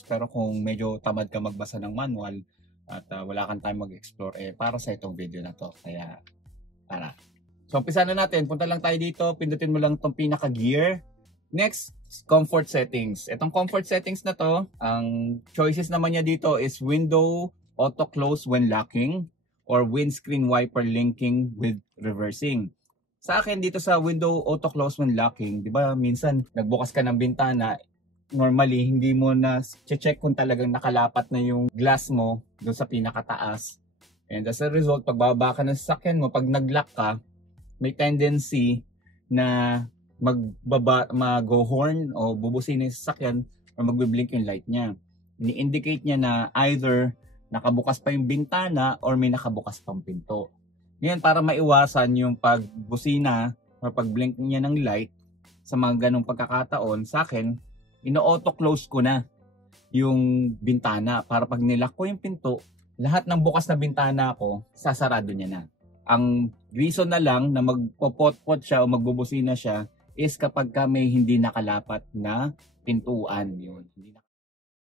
Pero kung medyo tamad ka magbasa ng manual at wala kang time mag-explore, para sa itong video na to. Kaya tara. So umpisa na natin, punta lang tayo dito, pindutin mo lang itong pinaka-gear. Next, comfort settings. Itong comfort settings na to, ang choices naman niya dito is window auto close when locking or windscreen wiper linking with reversing. Sa akin dito sa window auto close when locking, 'di ba minsan nagbukas ka ng bintana, normally hindi mo na check kung talagang nakalapat na yung glass mo doon sa pinakataas. And as a result, pag bababa ka ng sasakyan mo, pag nag-lock ka, may tendency na mag-go horn o bubusin yung sasakyan or magbe-blink yung light niya. Ini-indicate niya na either nakabukas pa yung bintana or may nakabukas pang pinto. Ngayon, para maiwasan yung pagbusina or pag-blink niya ng light sa mga ganong pagkakataon, sa akin, ino-auto close ko na yung bintana para pag nilock ko yung pinto, lahat ng bukas na bintana ko, sasarado niya na. Ang reason na lang na magpopot-pot siya o magbubusina siya is kapag ka may hindi nakalapat na pintuan. Yun.